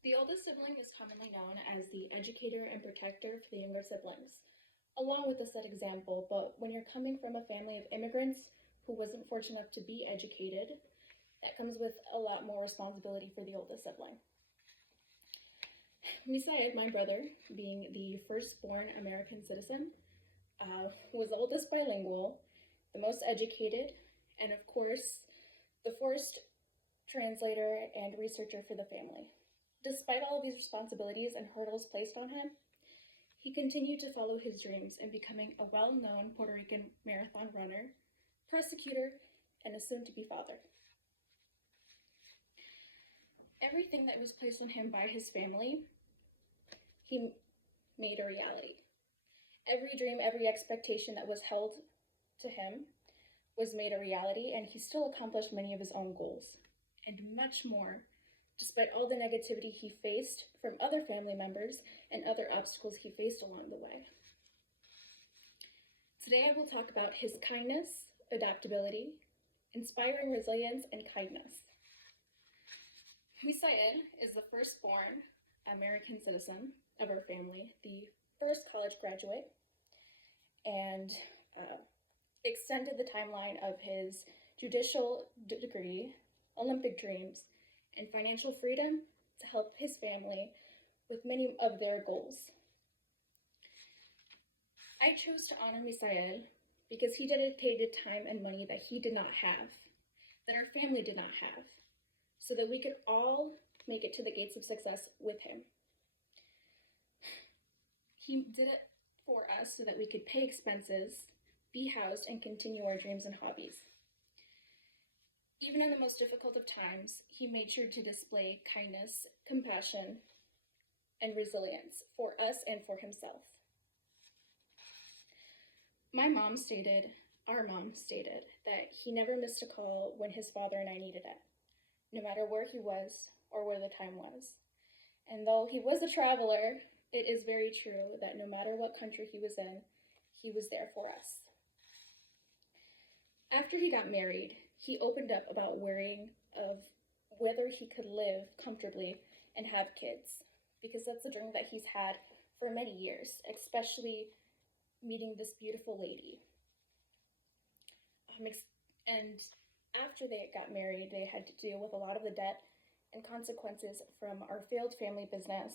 The oldest sibling is commonly known as the educator and protector for the younger siblings, along with a set example. But when you're coming from a family of immigrants who wasn't fortunate enough to be educated, that comes with a lot more responsibility for the oldest sibling. Misael, my brother, being the firstborn American citizen, was the oldest bilingual, the most educated, and of course, the first translator and researcher for the family. Despite all of these responsibilities and hurdles placed on him, he continued to follow his dreams in becoming a well-known Puerto Rican marathon runner, prosecutor, and a soon-to-be father. Everything that was placed on him by his family, he made a reality. Every dream, every expectation that was held to him was made a reality, and he still accomplished many of his own goals, and much more, despite all the negativity he faced from other family members and other obstacles he faced along the way. Today I will talk about his kindness, adaptability, inspiring resilience, and kindness. Misael is the firstborn American citizen of our family, the first college graduate, and extended the timeline of his judicial degree, Olympic dreams, and financial freedom to help his family with many of their goals. I chose to honor Misael because he dedicated time and money that he did not have, that our family did not have, so that we could all make it to the gates of success with him. He did it for us so that we could pay expenses, be housed, and continue our dreams and hobbies. Even in the most difficult of times, he made sure to display kindness, compassion, and resilience for us and for himself. Our mom stated, that he never missed a call when his father and I needed it, no matter where he was or where the time was. And though he was a traveler, it is very true that no matter what country he was in, he was there for us. After he got married, he opened up about worrying of whether he could live comfortably and have kids, because that's a dream that he's had for many years, especially meeting this beautiful lady. And after they got married, they had to deal with a lot of the debt and consequences from our failed family business,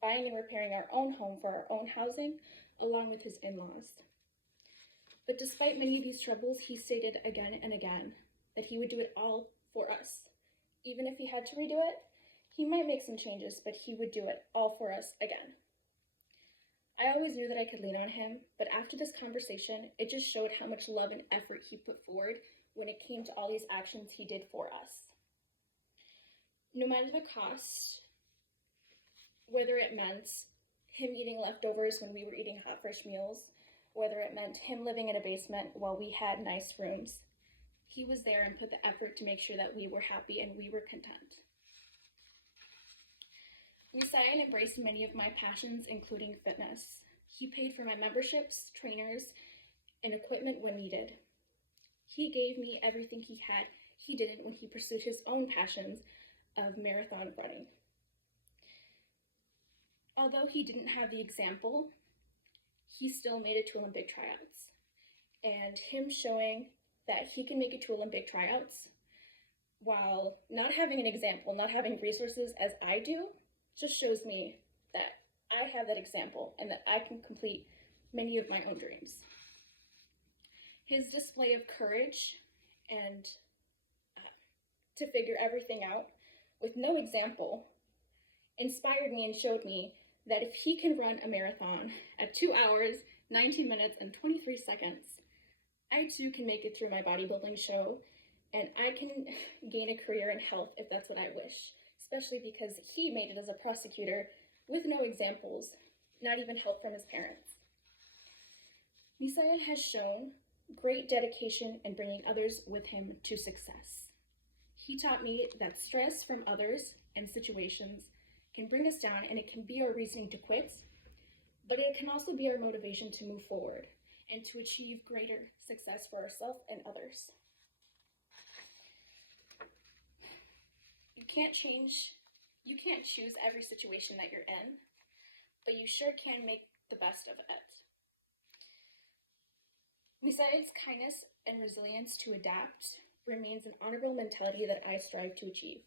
buying and repairing our own home for our own housing, along with his in-laws. But despite many of these troubles, he stated again and again that he would do it all for us. Even if he had to redo it, he might make some changes, but he would do it all for us again. I always knew that I could lean on him, but after this conversation, it just showed how much love and effort he put forward when it came to all these actions he did for us. No matter the cost, whether it meant him eating leftovers when we were eating hot, fresh meals, whether it meant him living in a basement while we had nice rooms, he was there and put the effort to make sure that we were happy and we were content. Misael embraced many of my passions, including fitness. He paid for my memberships, trainers, and equipment when needed. He gave me everything he had. He didn't when he pursued his own passions of marathon running. Although he didn't have the example, he still made it to Olympic tryouts. And him showing that he can make it to Olympic tryouts while not having an example, not having resources as I do, just shows me that I have that example and that I can complete many of my own dreams. His display of courage and to figure everything out with no example inspired me and showed me that if he can run a marathon at 2 hours, 19 minutes, and 23 seconds, I too can make it through my bodybuilding show, and I can gain a career in health if that's what I wish, especially because he made it as a prosecutor with no examples, not even help from his parents. Misael has shown great dedication in bringing others with him to success. He taught me that stress from others and situations can bring us down, and it can be our reasoning to quit, but it can also be our motivation to move forward and to achieve greater success for ourselves and others. You can't change You can't choose every situation that you're in, but you sure can make the best of it. Besides kindness and resilience to adapt, remains an honorable mentality that I strive to achieve.